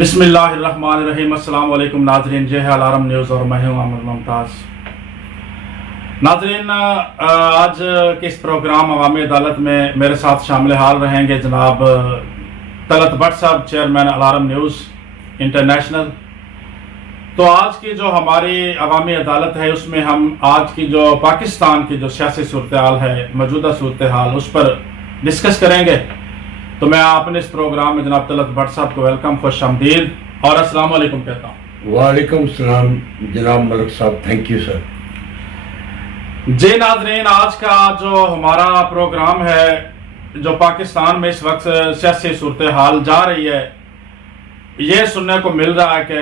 بسم اللہ الرحمن الرحیم۔ السلام علیکم ناظرین، یہ ہے الارم نیوز اور میں ہوں عامر ممتاز۔ ناظرین، آج کے اس پروگرام عوامی عدالت میں میرے ساتھ شامل حال رہیں گے جناب طلعت بٹ صاحب، چیئرمین الارم نیوز انٹرنیشنل۔ تو آج کی جو ہماری عوامی عدالت ہے اس میں ہم آج کی جو پاکستان کی جو سیاسی صورتحال ہے، موجودہ صورتحال، اس پر ڈسکس کریں گے۔ تو میں اپنے اس پروگرام میں جناب طلعت بٹ صاحب کو ویلکم، خوش آمدید اور السلام علیکم کہتا ہوں۔ وعلیکم السلام جناب ملک صاحب، تھینک یو سر۔ جی ناظرین، آج کا جو ہمارا پروگرام ہے، جو پاکستان میں اس وقت سیاسی صورتحال جا رہی ہے، یہ سننے کو مل رہا ہے کہ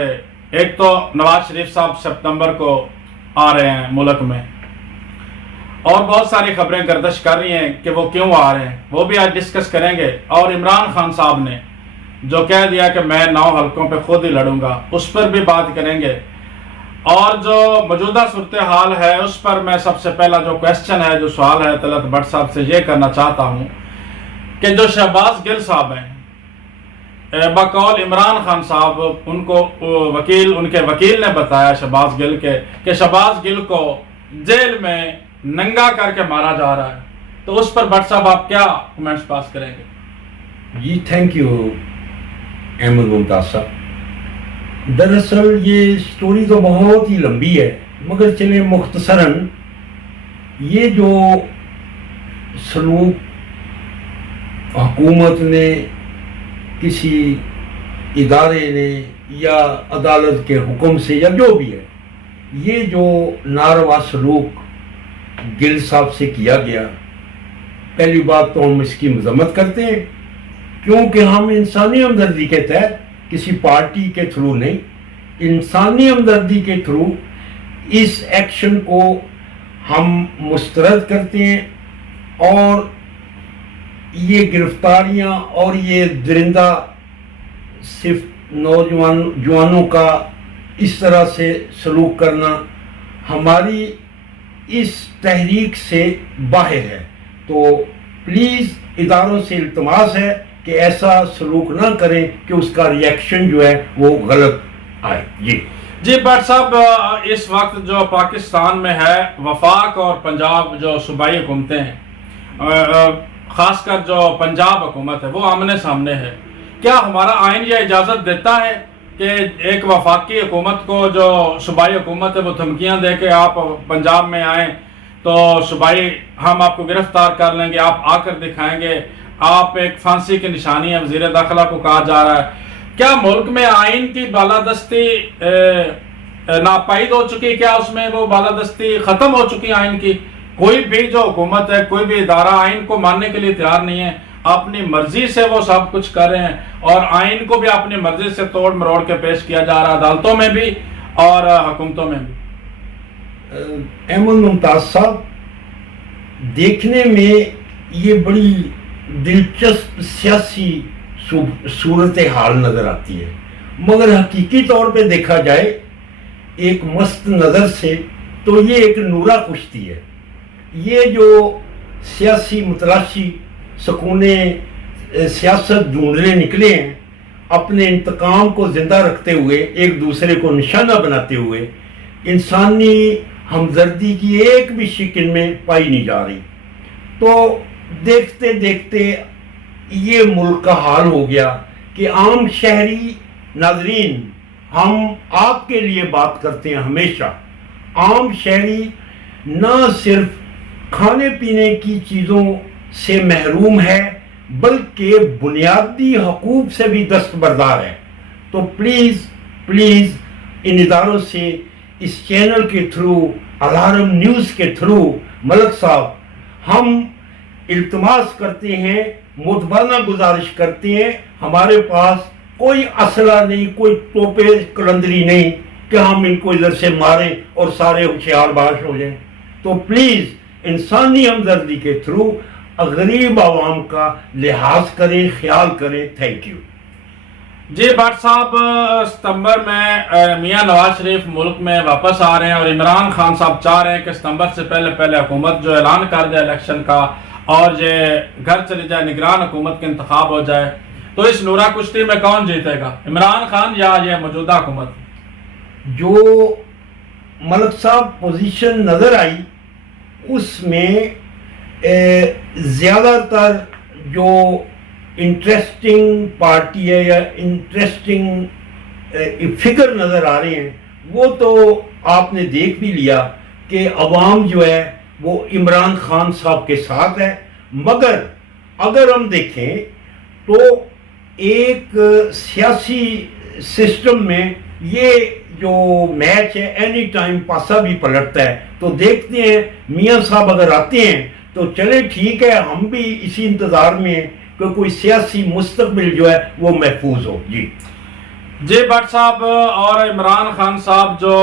ایک تو نواز شریف صاحب سپتمبر کو آ رہے ہیں ملک میں، اور بہت ساری خبریں گردش کر رہی ہیں کہ وہ کیوں آ رہے ہیں، وہ بھی آج ڈسکس کریں گے۔ اور عمران خان صاحب نے جو کہہ دیا کہ میں 9 حلقوں پہ خود ہی لڑوں گا، اس پر بھی بات کریں گے۔ اور جو موجودہ صورتحال ہے اس پر میں سب سے پہلا جو کویسچن ہے، جو سوال ہے طلعت بٹ صاحب سے یہ کرنا چاہتا ہوں کہ جو شہباز گل صاحب ہیں، بقول عمران خان صاحب، ان کو ان کے وکیل نے بتایا شہباز گل کے کہ شہباز گل کو جیل میں ننگا کر کے مارا جا رہا ہے، تو اس پر بٹ صاحب آپ کیا کمنٹس پاس کریں گے؟ جی تھینک یو احمد ممتاز صاحب۔ دراصل یہ سٹوری تو بہت ہی لمبی ہے، مگر چلیں مختصراً، یہ جو سلوک حکومت نے، کسی ادارے نے یا عدالت کے حکم سے یا جو بھی ہے، یہ جو ناروا سلوک گل صاحب سے کیا گیا، پہلی بات تو ہم اس کی مذمت کرتے ہیں، کیونکہ ہم انسانی ہمدردی کے تحت، کسی پارٹی کے تھرو نہیں، انسانی ہمدردی کے تھرو اس ایکشن کو ہم مسترد کرتے ہیں۔ اور یہ گرفتاریاں اور یہ درندہ صرف نوجوانوں کا اس طرح سے سلوک کرنا ہماری اس تحریک سے باہر ہے۔ تو پلیز اداروں سے التماس ہے کہ ایسا سلوک نہ کریں کہ اس کا ریئیکشن جو ہے وہ غلط آئے۔ جی بٹ صاحب، اس وقت جو پاکستان میں ہے، وفاق اور پنجاب جو صوبائی حکومتیں ہیں، خاص کر جو پنجاب حکومت ہے، وہ آمنے سامنے ہے۔ کیا ہمارا آئین یہ اجازت دیتا ہے کہ ایک وفاقی حکومت کو جو صوبائی حکومت ہے وہ دھمکیاں دے کے آپ پنجاب میں آئیں تو صوبائی ہم آپ کو گرفتار کر لیں گے، آپ آ کر دکھائیں گے، آپ ایک پھانسی کی نشانی ہے، وزیر داخلہ کو کہا جا رہا ہے؟ کیا ملک میں آئین کی بالادستی ناپائید ہو چکی؟ کیا اس میں وہ بالادستی ختم ہو چکی آئین کی؟ کوئی بھی جو حکومت ہے، کوئی بھی ادارہ آئین کو ماننے کے لیے تیار نہیں ہے، اپنی مرضی سے وہ سب کچھ کر رہے ہیں، اور آئین کو بھی اپنی مرضی سے توڑ مروڑ کے پیش کیا جا رہا ہے، عدالتوں میں بھی اور حکومتوں میں بھی۔ احمد ممتاز صاحب، دیکھنے میں یہ بڑی دلچسپ سیاسی صورتحال نظر آتی ہے، مگر حقیقی طور پہ دیکھا جائے ایک مست نظر سے تو یہ ایک نورا کشتی ہے۔ یہ جو سیاسی متلاشی سکون سیاست ڈھونڈنے نکلے ہیں، اپنے انتقام کو زندہ رکھتے ہوئے، ایک دوسرے کو نشانہ بناتے ہوئے، انسانی ہمدردی کی ایک بھی شکل میں پائی نہیں جا رہی۔ تو دیکھتے دیکھتے یہ ملک کا حال ہو گیا کہ عام شہری، ناظرین ہم آپ کے لیے بات کرتے ہیں ہمیشہ، عام شہری نہ صرف کھانے پینے کی چیزوں سے محروم ہے بلکہ بنیادی حقوق سے بھی دستبردار ہے۔ تو پلیز ان اداروں سے، اس چینل کے تھرو، الارم نیوز کے تھرو، ملک صاحب ہم التماس کرتے ہیں، متبادلہ گزارش کرتے ہیں، ہمارے پاس کوئی اسلحہ نہیں، کوئی توپے قلندری نہیں کہ ہم ان کو ادھر سے ماریں اور سارے ہوشیار باش ہو جائیں۔ تو پلیز انسانی ہمدردی کے تھرو غریب عوام کا لحاظ کریں، خیال کریں۔ Thank you. جی بٹ صاحب، ستمبر میں میاں نواز شریف ملک میں واپس آ رہے ہیں، اور عمران خان صاحب چاہ رہے ہیں کہ ستمبر سے پہلے حکومت جو اعلان کر دے الیکشن کا، اور یہ گھر چلی جائے، نگران حکومت کے انتخاب ہو جائے۔ تو اس نورا کشتی میں کون جیتے گا، عمران خان یا یہ موجودہ حکومت؟ جو ملک صاحب پوزیشن نظر آئی اس میں زیادہ تر جو انٹرسٹنگ پارٹی ہے یا انٹرسٹنگ فگر نظر آ رہے ہیں وہ تو آپ نے دیکھ بھی لیا کہ عوام جو ہے وہ عمران خان صاحب کے ساتھ ہے. مگر اگر ہم دیکھیں تو ایک سیاسی سسٹم میں یہ جو میچ ہے اینی ٹائم پاسا بھی پلٹتا ہے. تو دیکھتے ہیں میاں صاحب اگر آتے ہیں تو چلے ٹھیک ہے، ہم بھی اسی انتظار میں ہیں کہ کوئی سیاسی مستقبل جو ہے وہ محفوظ ہو. جی بٹ صاحب، اور عمران خان صاحب جو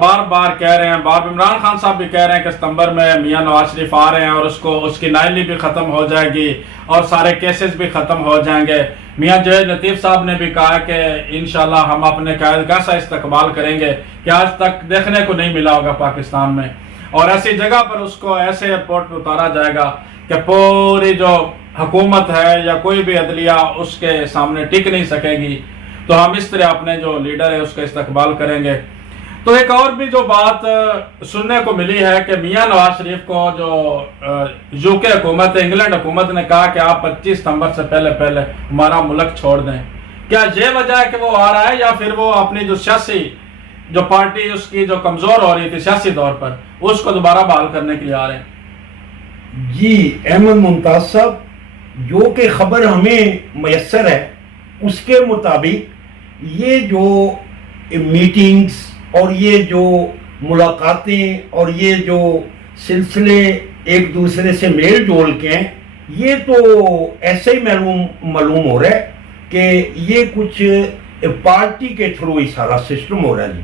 بار بار کہہ رہے ہیں، عمران خان صاحب بھی کہہ رہے ہیں کہ ستمبر میں میاں نواز شریف آ رہے ہیں اور اس کی نائلی بھی ختم ہو جائے گی اور سارے کیسز بھی ختم ہو جائیں گے. میاں جوید لطیف صاحب نے بھی کہا کہ انشاءاللہ ہم اپنے قائد کا ایسا استقبال کریں گے کہ آج تک دیکھنے کو نہیں ملا ہوگا پاکستان میں، اور ایسی جگہ پر اس کو ایسے ایئرپورٹ پہ اتارا جائے گا کہ پوری جو حکومت ہے یا کوئی بھی عدلیہ اس کے سامنے ٹک نہیں سکے گی. تو ہم اس طرح اپنے جو لیڈر ہے اس کا استقبال کریں گے. تو ایک اور بھی جو بات سننے کو ملی ہے کہ میاں نواز شریف کو جو یو کے حکومت، انگلینڈ حکومت نے کہا کہ آپ 25 ستمبر سے پہلے ہمارا ملک چھوڑ دیں. کیا یہ وجہ ہے کہ وہ آ رہا ہے یا پھر وہ اپنی جو سیاسی جو پارٹی اس کی جو کمزور ہو رہی تھی سیاسی طور پر اس کو دوبارہ بحال کرنے کے لیے آ رہے ہیں؟ جی احمد ممتاز صاحب، جو کہ خبر ہمیں میسر ہے اس کے مطابق یہ جو میٹنگز اور یہ جو ملاقاتیں اور یہ جو سلسلے ایک دوسرے سے میل جول کے ہیں، یہ تو ایسے ہی معلوم ہو رہا ہے کہ یہ کچھ پارٹی کے تھرو ہی سارا سسٹم ہو رہا ہے.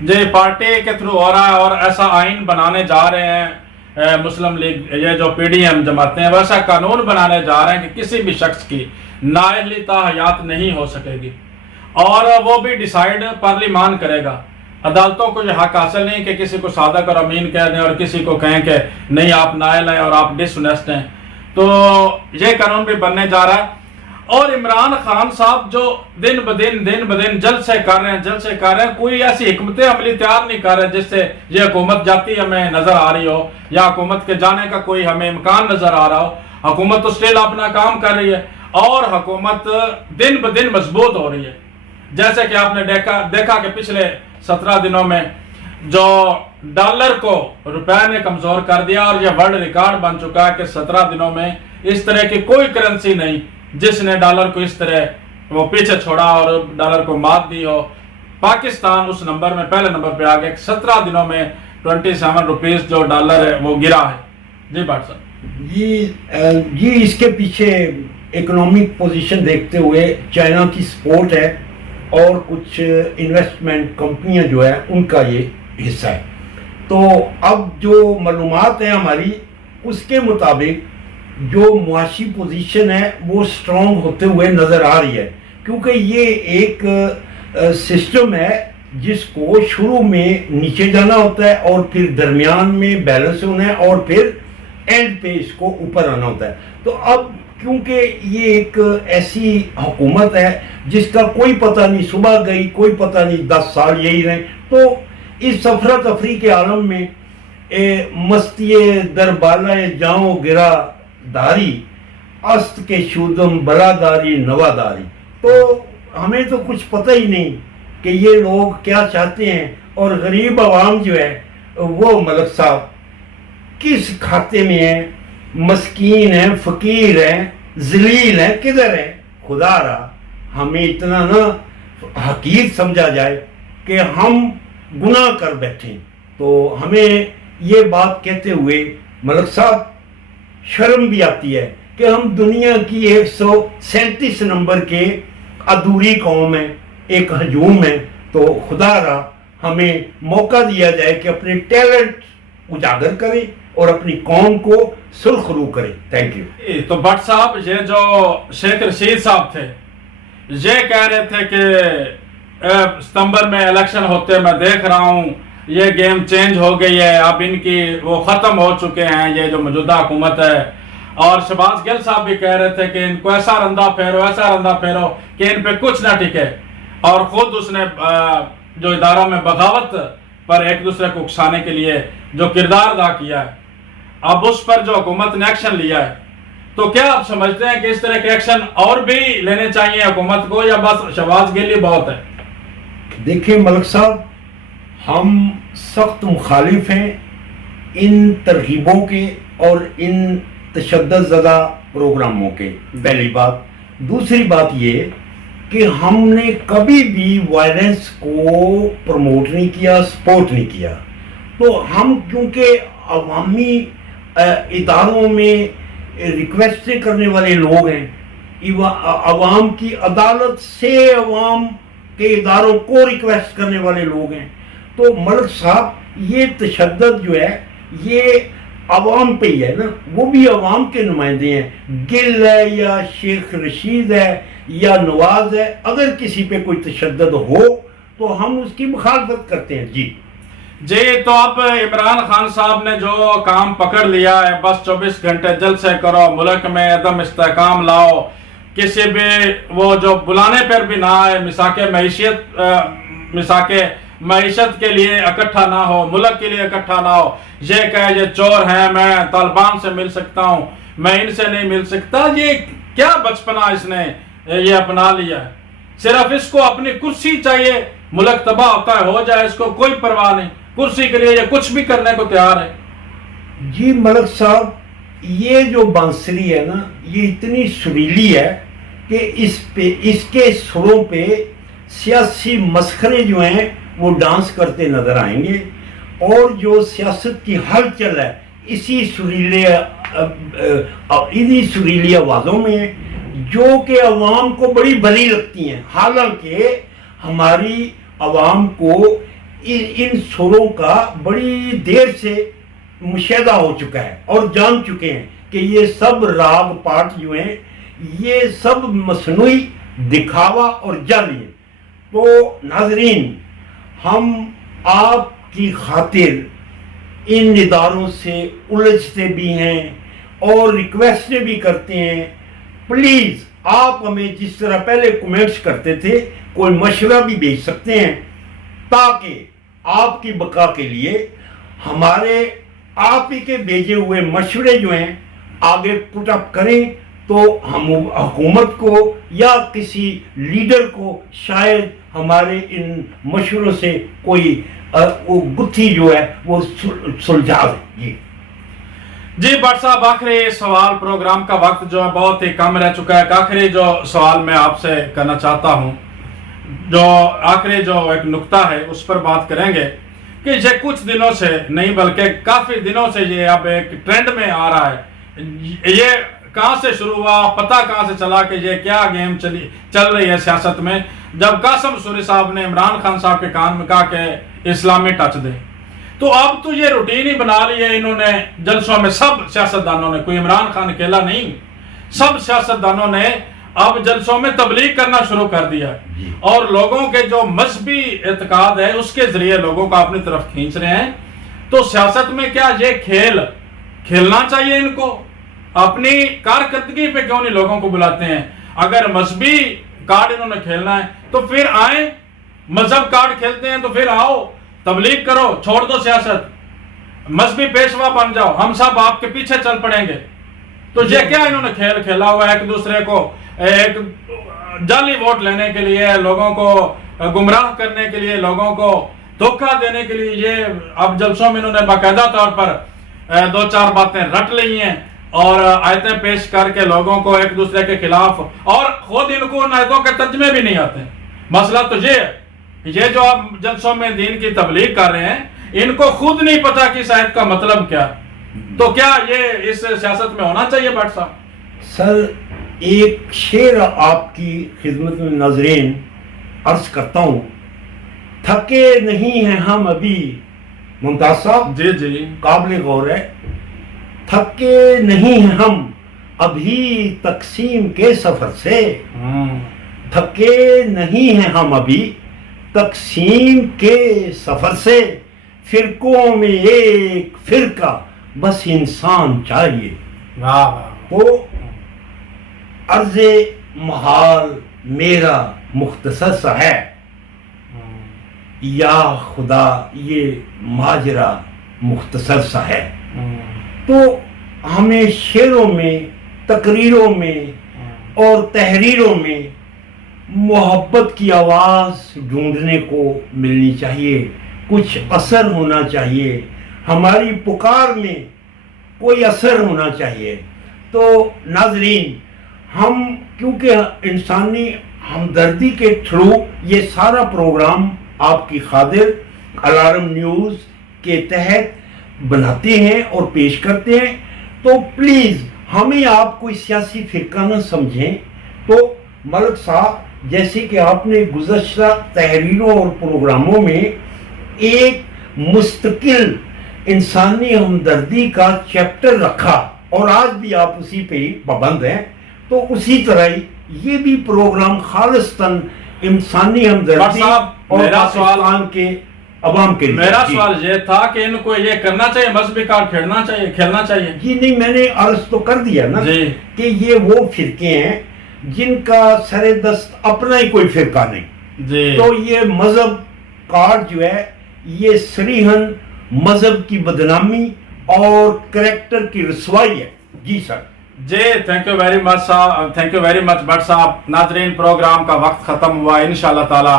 جی پارٹی کے تھرو ہو رہا ہے، اور ایسا آئین بنانے جا رہے ہیں مسلم لیگ، یہ جو پی ڈی ایم جماعتیں ہیں ویسا قانون بنانے جا رہے ہیں کہ کسی بھی شخص کی نااہلی تا حیات نہیں ہو سکے گی، اور وہ بھی ڈیسائیڈ پارلیمان کرے گا. عدالتوں کو یہ حق حاصل نہیں کہ کسی کو صادق اور امین کہہ دیں اور کسی کو کہیں کہ نہیں آپ نااہل ہیں اور آپ ڈس اونیسٹ ہیں. تو یہ قانون بھی بننے جا رہا ہے. اور عمران خان صاحب جو دن بدن جلسے کر رہے ہیں، کوئی ایسی حکمت عملی تیار نہیں کر رہے جس سے یہ حکومت جاتی ہمیں نظر آ رہی ہو یا حکومت کے جانے کا کوئی ہمیں امکان نظر آ رہا ہو. حکومت تو اسٹل اپنا کام کر رہی ہے اور حکومت دن بدن مضبوط ہو رہی ہے. جیسے کہ آپ نے دیکھا کہ پچھلے 17 دنوں میں جو ڈالر کو روپے نے کمزور کر دیا، اور یہ ورلڈ ریکارڈ بن چکا ہے کہ 17 دنوں میں اس طرح کی کوئی کرنسی نہیں جس نے ڈالر کو اس طرح وہ پیچھے چھوڑا اور ڈالر کو مات دی ہو. پاکستان اس نمبر میں پہلے نمبر پہ آ گیا. 17 دنوں میں 27 روپیز جو ڈالر ہے وہ گرا ہے. جی بٹ صاحب، جی اس کے پیچھے اکنامک پوزیشن دیکھتے ہوئے چائنا کی سپورٹ ہے اور کچھ انویسٹمنٹ کمپنیاں جو ہے ان کا یہ حصہ ہے. تو اب جو معلومات ہیں ہماری اس کے مطابق جو معاشی پوزیشن ہے وہ سٹرونگ ہوتے ہوئے نظر آ رہی ہے، کیونکہ یہ ایک سسٹم ہے جس کو شروع میں نیچے جانا ہوتا ہے اور پھر درمیان میں بیلنس ہونا ہے اور پھر اینڈ پہ اس کو اوپر آنا ہوتا ہے. تو اب کیونکہ یہ ایک ایسی حکومت ہے جس کا کوئی پتہ نہیں، صبح گئی کوئی پتہ نہیں 10 سال یہی رہے، تو اس افراتفری کے عالم میں مستی در بالائے جاؤں گرا داری است کے شودم براداری نواداری. تو ہمیں تو کچھ پتہ ہی نہیں کہ یہ لوگ کیا چاہتے ہیں، اور غریب عوام جو ہے وہ ملک صاحب کس کھاتے میں ہیں، مسکین ہیں، فقیر ہیں، ذلیل ہیں، کدھر ہیں. خدا را ہمیں اتنا نہ حقیر سمجھا جائے کہ ہم گناہ کر بیٹھیں. تو ہمیں یہ بات کہتے ہوئے ملک صاحب شرم بھی آتی ہے کہ ہم دنیا کی 137 نمبر کے ادھوری قوم ہیں، ایک ہجوم ہے. تو خدا را ہمیں موقع دیا جائے کہ اپنے ٹیلنٹ اجاگر کریں اور اپنی قوم کو سرخ رو کریں. Thank you. تو بٹ صاحب، یہ جو شیخ رشید صاحب تھے یہ کہہ رہے تھے کہ ستمبر میں الیکشن ہوتے میں دیکھ رہا ہوں یہ گیم چینج ہو گئی ہے، اب ان کی وہ ختم ہو چکے ہیں، یہ جو موجودہ حکومت ہے اور شہباز گل صاحب بھی کہہ رہے تھے کہ ان کو ایسا رندہ پھیرو کہ ان پہ کچھ نہ ٹکے، اور خود اس نے جو اداروں میں بغاوت پر ایک دوسرے کو اکسانے کے لیے جو کردار ادا کیا ہے، اب اس پر جو حکومت نے ایکشن لیا ہے، تو کیا آپ سمجھتے ہیں کہ اس طرح کے ایکشن اور بھی لینے چاہیے حکومت کو، یا بس شہباز گل ہی بہت ہے؟ دیکھیں ملک صاحب، ہم سخت مخالف ہیں ان ترغیبوں کے اور ان تشدد زدہ پروگراموں کے، پہلی بات۔ دوسری بات یہ کہ ہم نے کبھی بھی وائلنس کو پروموٹ نہیں کیا، سپورٹ نہیں کیا۔ تو ہم کیونکہ عوامی اداروں میں ریکویسٹیں کرنے والے لوگ ہیں، عوام کی عدالت سے عوام کے اداروں کو ریکویسٹ کرنے والے لوگ ہیں، تو ملک صاحب یہ تشدد جو ہے یہ عوام پہ ہی ہے نا، وہ بھی عوام کے نمائندے ہیں، گل ہے یا شیخ رشید ہے یا نواز ہے، اگر کسی پہ کوئی تشدد ہو تو ہم اس کی مخالفت کرتے ہیں۔ جی تو اب عمران خان صاحب نے جو کام پکڑ لیا ہے، بس 24 گھنٹے جلسے کرو، ملک میں عدم استحکام لاؤ، کسی بھی وہ جو بلانے پر بھی نہ آئے، معیشت کے لیے اکٹھا نہ ہو، ملک کے لیے اکٹھا نہ ہو، یہ کہے یہ چور ہیں، میں طالبان سے مل سکتا ہوں، میں ان سے نہیں مل سکتا، یہ کیا بچپنا اس نے یہ اپنا لیا ہے؟ صرف اس کو اپنی کرسی چاہیے، ملک تباہ ہوتا ہے ہو جائے، اس کو کوئی پرواہ نہیں، کرسی کے لیے یہ کچھ بھی کرنے کو تیار ہے۔ جی ملک صاحب، یہ جو بانسری ہے نا، یہ اتنی سریلی ہے کہ اس کے سروں پہ سیاسی مسخرے جو ہیں وہ ڈانس کرتے نظر آئیں گے، اور جو سیاست کی ہلچل ہے انہی سریلی آوازوں میں، جو کہ عوام کو بڑی بھلی لگتی ہیں، حالانکہ ہماری عوام کو ان سروں کا بڑی دیر سے مشاہدہ ہو چکا ہے اور جان چکے ہیں کہ یہ سب راگ پاٹ جو ہیں یہ سب مصنوعی، دکھاوا اور جعلی ہے۔ تو ناظرین، ہم آپ کی خاطر ان اداروں سے الجھتے بھی ہیں اور ریکویسٹیں بھی کرتے ہیں، پلیز آپ ہمیں جس طرح پہلے کومنٹس کرتے تھے کوئی مشورہ بھی بھیج سکتے ہیں، تاکہ آپ کی بقا کے لیے ہمارے آپ ہی کے بھیجے ہوئے مشورے جو ہیں آگے پٹ اپ کریں، تو ہم حکومت کو یا کسی لیڈر کو شاید ہمارے ان مشوروں سے کوئی گتھی جو ہے وہ سلجھا دے۔ جی بٹ صاحب، آخری سوال، پروگرام کا وقت جو ہے بہت ہی کم رہ چکا ہے، آخری جو سوال میں آپ سے کرنا چاہتا ہوں، جو آخری جو ایک نقطہ ہے اس پر بات کریں گے کہ یہ کچھ دنوں سے نہیں بلکہ کافی دنوں سے یہ اب ایک ٹرینڈ میں آ رہا ہے، یہ کہاں سے شروع ہوا، پتہ کہاں سے چلا کہ یہ کیا گیم چل رہی ہے سیاست میں، جب قاسم سوری صاحب نے عمران خان صاحب کے کان میں کہا کہ اسلامی ٹچ دے، تو اب تو یہ روٹین ہی بنا لی ہے انہوں نے جلسوں میں، سب سیاستدانوں نے، کوئی عمران خان اکیلا نہیں، سب سیاستدانوں نے اب جلسوں میں تبلیغ کرنا شروع کر دیا ہے، اور لوگوں کے جو مذہبی اعتقاد ہے اس کے ذریعے لوگوں کو اپنی طرف کھینچ رہے ہیں۔ تو سیاست میں کیا یہ کھیلنا چاہیے ان کو؟ اپنی کارکردگی پہ کیوں نہیں لوگوں کو بلاتے ہیں؟ اگر مذہبی کارڈ انہوں نے کھیلنا ہے تو پھر آئیں، مذہب کارڈ کھیلتے ہیں تو پھر آؤ، تبلیغ کرو، چھوڑ دو سیاست، مذہبی پیشوا بن جاؤ، ہم سب آپ کے پیچھے چل پڑیں گے۔ تو یہ کیا انہوں نے کھیل کھیلا ہوا ہے ایک دوسرے کو ایک جعلی ووٹ لینے کے لیے، لوگوں کو گمراہ کرنے کے لیے، لوگوں کو دھوکہ دینے کے لیے؟ یہ اب جلسوں میں انہوں نے باقاعدہ طور پر 2-4 باتیں رٹ لی ہیں اور آیتیں پیش کر کے لوگوں کو ایک دوسرے کے خلاف، اور خود ان کو ان آیتوں کے ترجمے بھی نہیں آتے ہیں۔ مسئلہ تو یہ ہے، یہ جو آپ جلسوں میں دین کی تبلیغ کر رہے ہیں، ان کو خود نہیں پتا کہ اس آیت کا مطلب کیا، تو کیا یہ اس سیاست میں ہونا چاہیے بٹ صاحب؟ سر، ایک شعر آپ کی خدمت میں ناظرین عرض کرتا ہوں، تھکے نہیں ہیں ہم ابھی، ممتاز صاحب جی قابل غور ہے، تھکے نہیں ہیں ہم ابھی تقسیم کے سفر سے، تھکے نہیں ہیں ہم ابھی تقسیم کے سفر سے، فرقوں میں ایک فرقہ بس انسان چاہیے۔ واہ واہ، تو عرض محال میرا مختصر سا ہے، یا خدا یہ ماجرا مختصر سا ہے. تو ہمیں شعروں میں، تقریروں میں اور تحریروں میں محبت کی آواز ڈھونڈنے کو ملنی چاہیے، کچھ اثر ہونا چاہیے، ہماری پکار میں کوئی اثر ہونا چاہیے. تو ناظرین، ہم کیونکہ انسانی ہمدردی کے تھرو یہ سارا پروگرام آپ کی خاطر الارم نیوز کے تحت بناتے ہیں اور پیش کرتے ہیں، تو پلیز ہمیں آپ کوئی سیاسی فرقہ نہ سمجھیں. تو ملک صاحب، جیسے کہ آپ نے گزشتہ تحریروں اور پروگراموں میں ایک مستقل انسانی ہمدردی کا چیپٹر رکھا اور آج بھی آپ اسی پہ پابند ہیں، تو اسی طرح یہ بھی پروگرام خالصتاً انسانی ہمدردی اور پاکستان کے عوام کے لیے. میرا سوال یہ تھا کہ ان کو یہ کرنا چاہیے، مذہبی کارڈ کھیلنا چاہیے. جی نہیں، میں نے عرض تو کر دیا نا کہ یہ وہ فرقے ہیں جن کا سر دست اپنا ہی کوئی فرقہ نہیں. تو یہ مذہب کارڈ جو ہے یہ صریحاً مذہب کی بدنامی اور کریکٹر کی رسوائی ہے. جی سر. جی، تھینک یو ویری مچ صاحب، thank you very much but صاحب. ناظرین، پروگرام کا وقت ختم ہوا. انشاءاللہ تعالی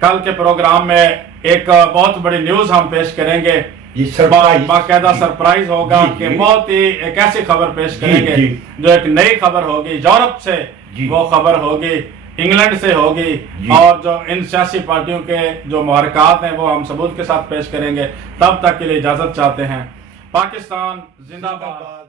کل کے پروگرام میں ایک بہت بڑی نیوز ہم پیش کریں گے. باقاعدہ سرپرائز ہوگا کہ بہت ہی ایک ایسی خبر پیش کریں گے جو ایک نئی خبر ہوگی، یورپ سے وہ خبر ہوگی، انگلینڈ سے ہوگی، اور جو ان سیاسی پارٹیوں کے جو محرکات ہیں وہ ہم ثبوت کے ساتھ پیش کریں گے. تب تک کے لیے اجازت چاہتے ہیں. پاکستان زندہ باد.